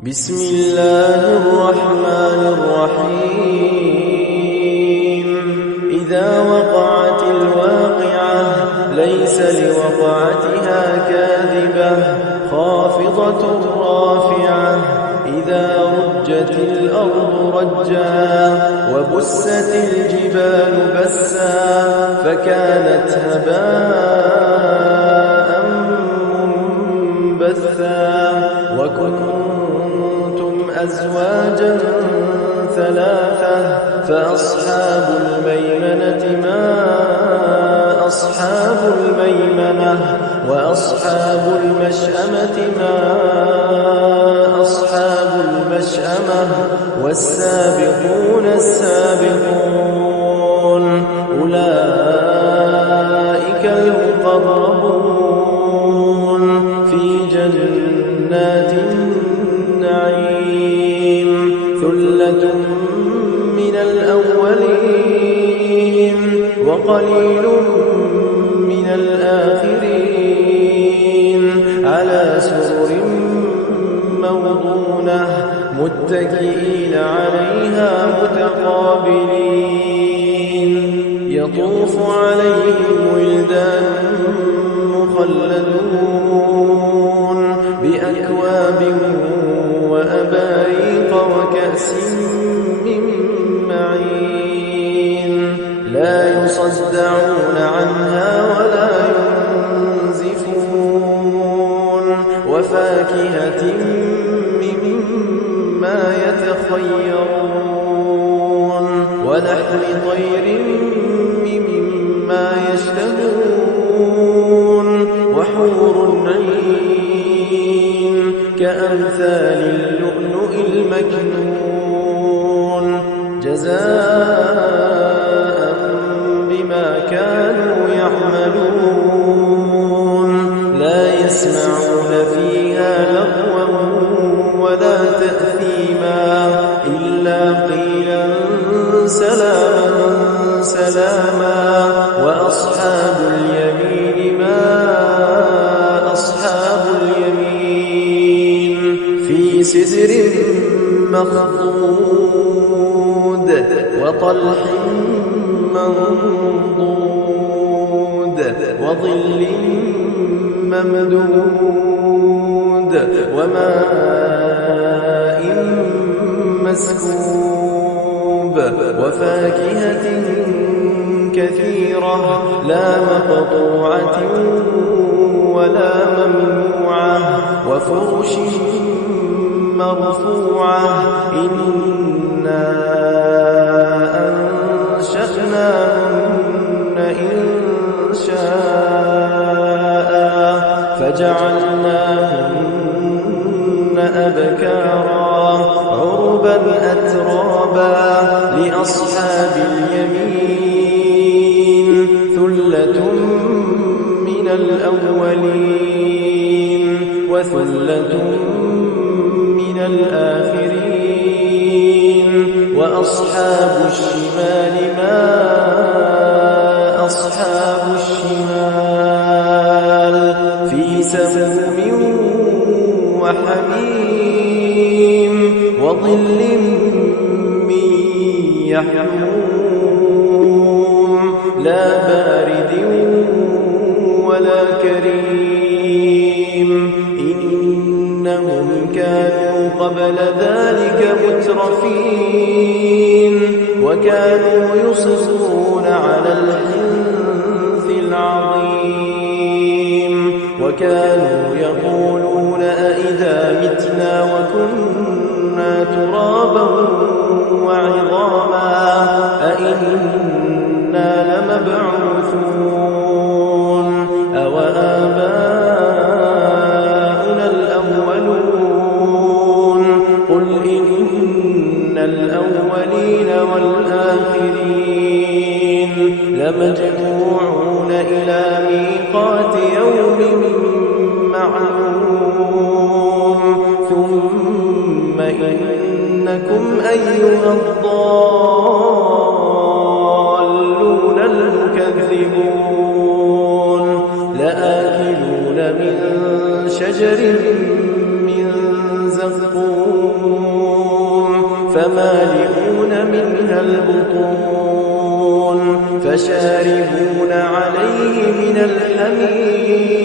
بسم الله الرحمن الرحيم إذا وقعت الواقعة ليس لوقعتها كاذبة خافضة رافعة إذا رجت الأرض رجا وبست الجبال بسا فكانت هباء منبثا وكنتم أزواجا ثلاثة فأصحاب الميمنة ما أصحاب الميمنة وأصحاب المشأمة ما أصحاب المشأمة والسابقون السابقون أولئك المقربون في جنات النعيم ثلة من الأولين وقليل من الآخرين على سرر موضونة متكئين عليها متقابلين يطوف عليهم ولدان مخلدون بأكواب وأباريق وكأس من معين لا يصدعون عنها ولا ينزفون وفاكهة مما يتخيرون ولحم طير مما يشتهون وحور عين كأمثال اللؤلؤ المكنون جزاء بما كانوا يعملون لا يسمعون فيها لغوا ولا تأثيما إلا قيلا سلاما سلاما وأصحاب اليمين ما أصحاب اليمين في سدر مخضود وطلح منضود وظل ممدود وماء مسكوب وفاكهة كثيرة لا مقطوعة ولا ممنوعة وفرش مرفوعة إنا أنشأناهن إنشاء فجعلناهن أبكارا عربا أترابا لأصحاب اليمين ثلة من الأولين وثلة من الآخرين وأصحاب الشمال ما أصحاب الشمال في سموم وحميم وظل من يحموم لا بارد ولا كريم إنهم كانوا قبل ذلك مترفين وكانوا يصرون على الحنث العظيم وكانوا يقولون أئذا متنا وكنا ترابا وعظاما أئنا لمبعوثون أوآباؤنا الأولون قل إن الأولين والآخرين لمجموعون إلى ميقات يوم معلوم ثم إنكم أيها الضالون المكذبون لآكلون من شجر من زقوم فمالئون منها البطون فشاربون عليه من الحميم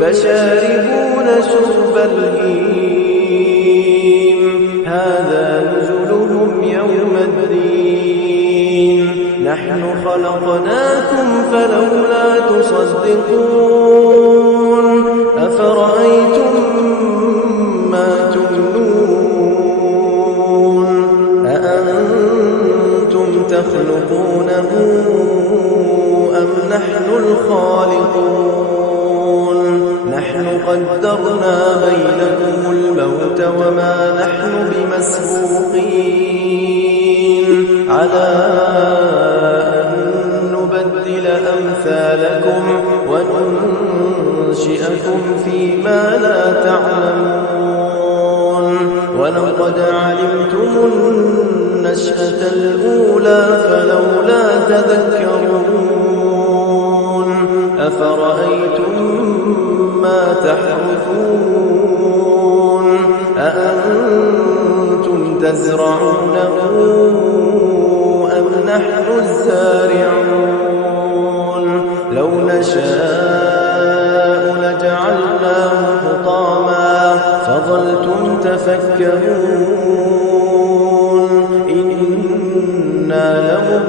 فشاربون شرب الهيم هذا نزلهم يوم الدين نحن خلقناكم فلولا تصدقون أفرأيتم ما تمنون أأنتم تخلقونه أم نحن الخالقون نحن قدرنا بينكم الموت وما نحن بمسبوقين على أن نبدل أمثالكم وننشئكم فيما لا تعلمون ولقد علمتم النشأة الأولى فلولا تذكرون أفرأيتم ما تحرثون أأنتم تزرعونه أم نحن الزارعون لو نشاء لجعلناه حطاما فظلتم تفكرون إنا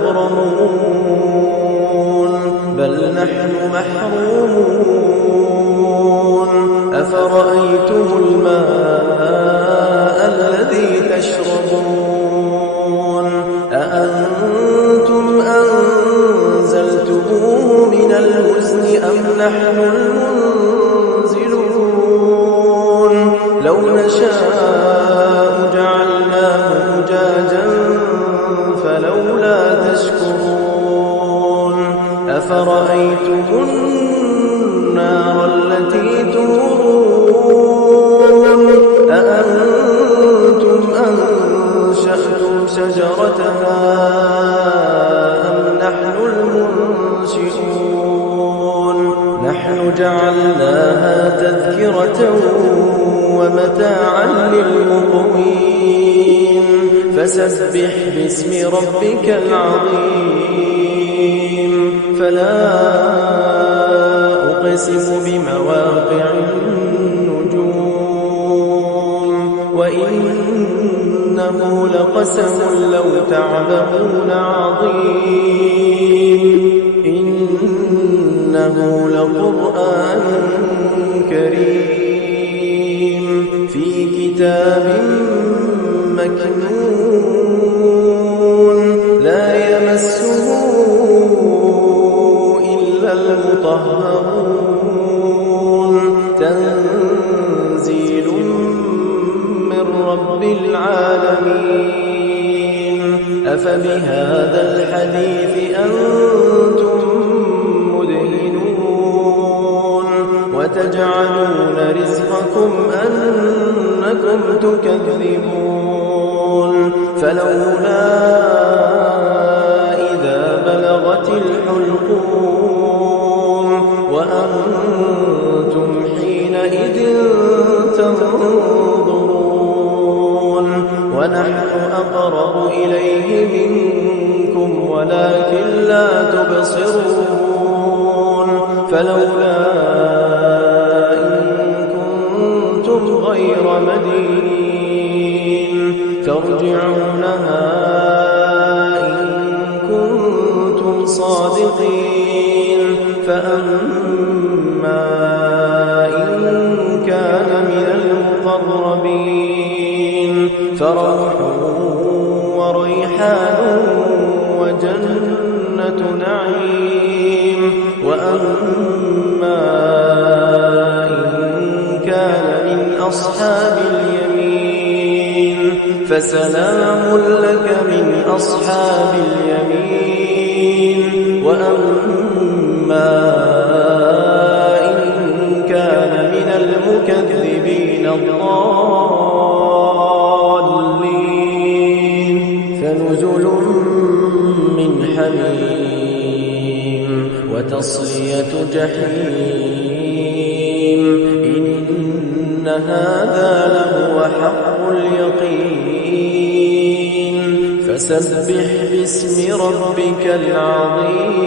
لمغرمون بل نحن محرومون أفرأيتم الماء الذي تشربون أأنتم أنزلتموه من المزن أم نحن المنزلون لو نشاء جعلناه أجاجا فلولا تشكرون أفرأيتم النار التي تورون أأنتم أنشأتم شجرتها أم نحن المنشئون نحن جعلناها تذكرة ومتاعا للمقوين فسبح باسم ربك العظيم فلا أقسم بمواقع النجوم وإنه لقسم لو تعلمون عظيم إنه لقرآن كريم في كتاب مكنون لا يمسه إلا المطهرون تنزيل من رب العالمين أفبهذا الحديث أنتم مدهنون وتجعلون رزقكم أنكم تكذبون فلولا إذا بلغت الحلقوم وأنتم حينئذ تنظرون ونحن أقرب إليه منكم ولكن لا تبصرون فلولا إن كنتم غير مدينين ترجعونها إن كنتم صادقين فأما إن كان من المقربين فروح وريحان وجنة نعيم وأما إن كان من أصحاب اليمين فسلام لك من أصحاب اليمين وأما إن كان من المكذبين الضالين فنزل من حميم وتصلية جحيم إن هذا لهو حق اليقين فسبح باسم ربك العظيم